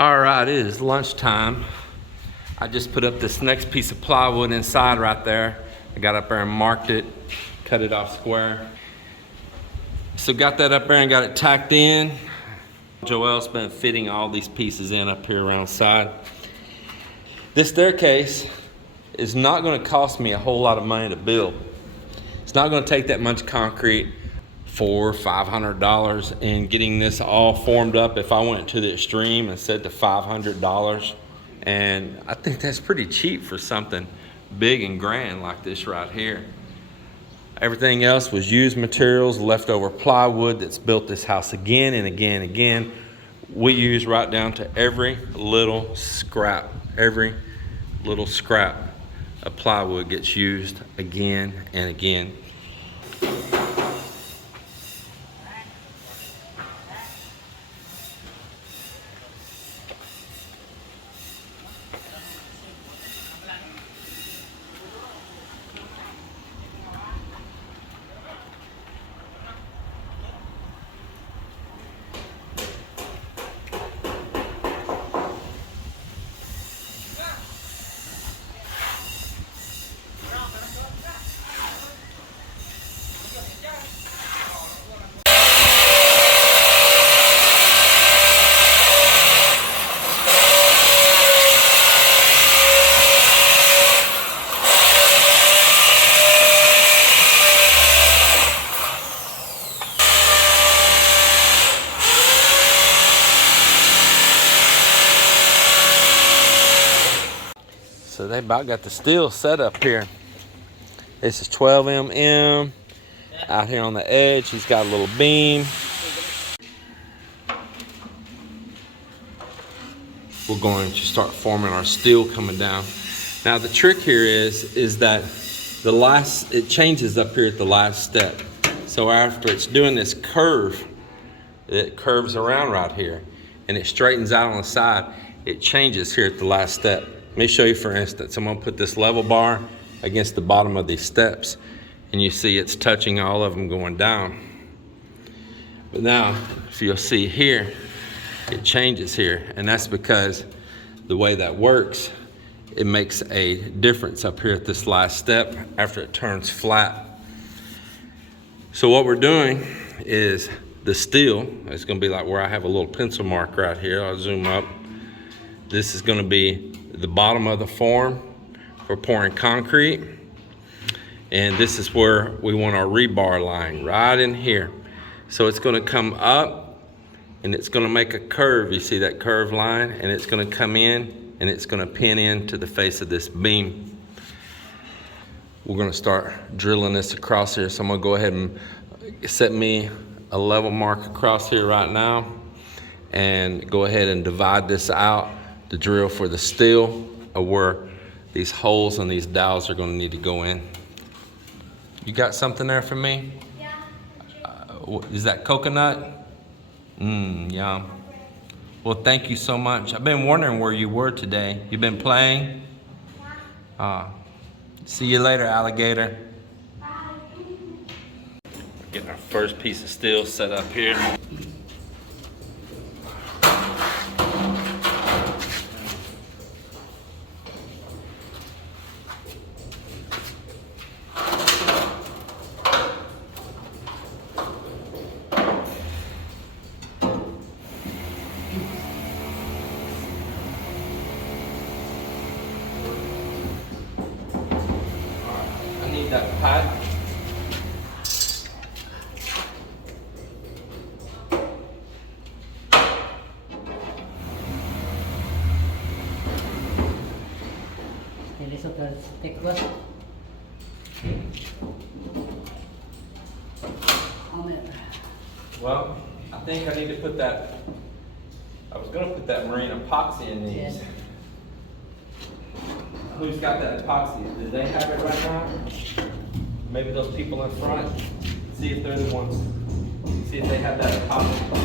All right, it is lunchtime. I just put up this next piece of plywood inside right there. I got up there and marked it, cut it off square. So got that up there and got it tacked in. Joelle's been fitting all these pieces in up here around the side. This staircase is not gonna cost me a whole lot of money to build. It's not gonna take that much concrete, $400 or $500, and getting this all formed up. If I went to the extreme and said to $500, and I think that's pretty cheap for something big and grand like this right here. Everything else was used materials, leftover plywood that's built this house again and again and again. We use right down to every little scrap. Every little scrap of plywood gets used again and again. So they about got the steel set up here. This is 12 mm. Out here on the edge, he's got a little beam. We're going to start forming our steel coming down. Now the trick here is that it changes up here at the last step. So after it's doing this curve, it curves around right here and it straightens out on the side. It changes here at the last step. Let me show you, for instance. I'm gonna put this level bar against the bottom of these steps, and you see it's touching all of them going down. But now, so you'll see here, it changes here, and that's because the way that works, it makes a difference up here at this last step after it turns flat. So what we're doing is the steel, it's gonna be like where I have a little pencil mark right here. I'll zoom up. This is gonna be the bottom of the form for pouring concrete. And this is where we want our rebar line, right in here. So it's gonna come up and it's gonna make a curve. You see that curved line? And it's gonna come in and it's gonna pin into the face of this beam. We're gonna start drilling this across here. So I'm gonna go ahead and set me a level mark across here right now and go ahead and divide this out. The drill for the steel of where these holes and these dowels are going to need to go in. You got something there for me? Yeah. Is that coconut? Yum. Well, thank you so much. I've been wondering where you were today. You been playing? Yeah. See you later, alligator. Bye. Getting our first piece of steel set up here. That pad. Well, I think I need to put that, I was going to put that marine epoxy in these. Yeah. Who's got that epoxy? Do they have it right now? Maybe those people in front. See if they're the ones. See if they have that epoxy.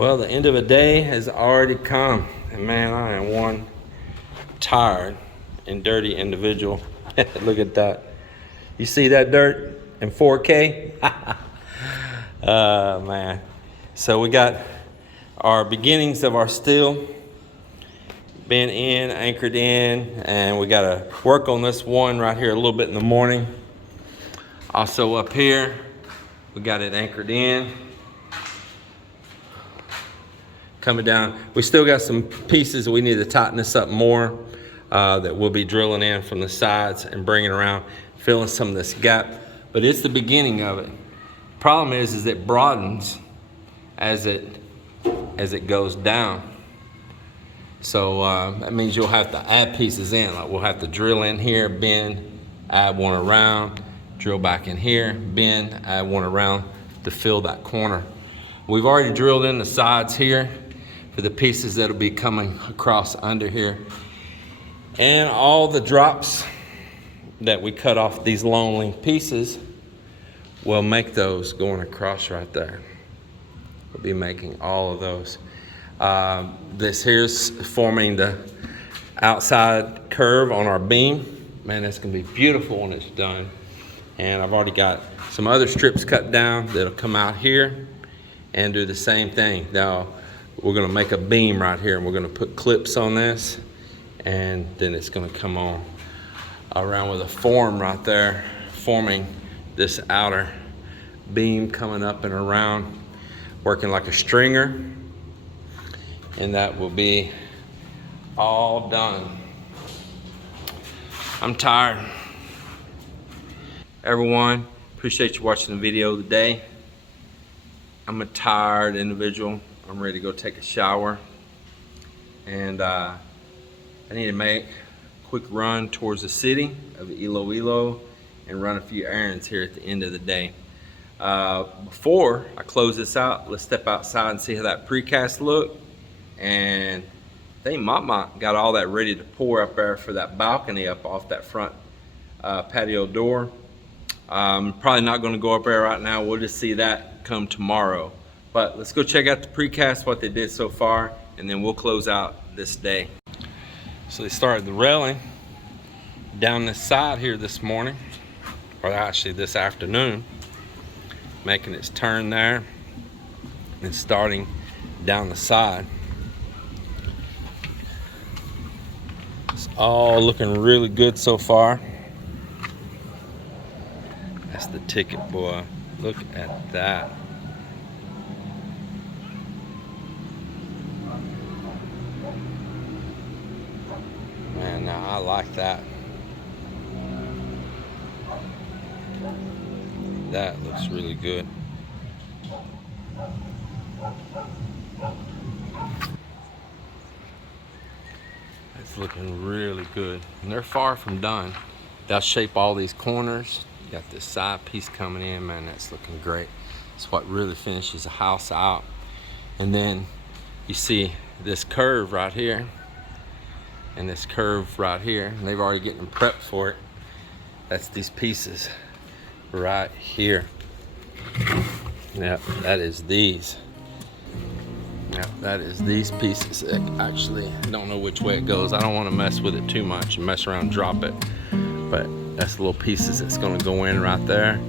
Well, the end of the day has already come, and man, I am one tired and dirty individual. Look at that. You see that dirt in 4K? Man. So we got our beginnings of our steel been in, anchored in, and we got to work on this one right here a little bit in the morning. Also up here, we got it anchored in. Coming down, we still got some pieces we need to tighten this up more, that we'll be drilling in from the sides and bringing around, filling some of this gap. But it's the beginning of it. Problem is it broadens as it goes down. So that means you'll have to add pieces in. Like we'll have to drill in here, bend, add one around, drill back in here, bend, add one around to fill that corner. We've already drilled in the sides here for the pieces that'll be coming across under here. And all the drops that we cut off these long length pieces will make those going across right there. We'll be making all of those. This here's forming the outside curve on our beam. Man, that's gonna be beautiful when it's done. And I've already got some other strips cut down that'll come out here and do the same thing. Now, we're gonna make a beam right here and we're gonna put clips on this, and then it's gonna come on around with a form right there, forming this outer beam coming up and around, working like a stringer, and that will be all done. I'm tired. Everyone, appreciate you watching the video today. I'm a tired individual. I'm ready to go take a shower, and I need to make a quick run towards the city of Iloilo and run a few errands here at the end of the day. Before I close this out, let's step outside and see how that precast look. And I think Mama got all that ready to pour up there for that balcony up off that front patio door. I'm probably not going to go up there right now. We'll just see that come tomorrow. But let's go check out the precast, what they did so far, and then we'll close out this day. So they started the railing down this side here this morning, or actually this afternoon, making its turn there and starting down the side. It's all looking really good so far. That's the ticket, boy. Look at that. Man, now I like that. That looks really good. It's looking really good. And they're far from done. They'll shape all these corners. You got this side piece coming in, man, that's looking great. It's what really finishes the house out. And then you see this curve right here and this curve right here, and they've already getting prepped for it. That's these pieces right here. Yeah, that is these. Yeah, that is these pieces. Actually, I don't know which way it goes. I don't want to mess with it too much and mess around and drop it. But that's the little pieces that's going to go in right there.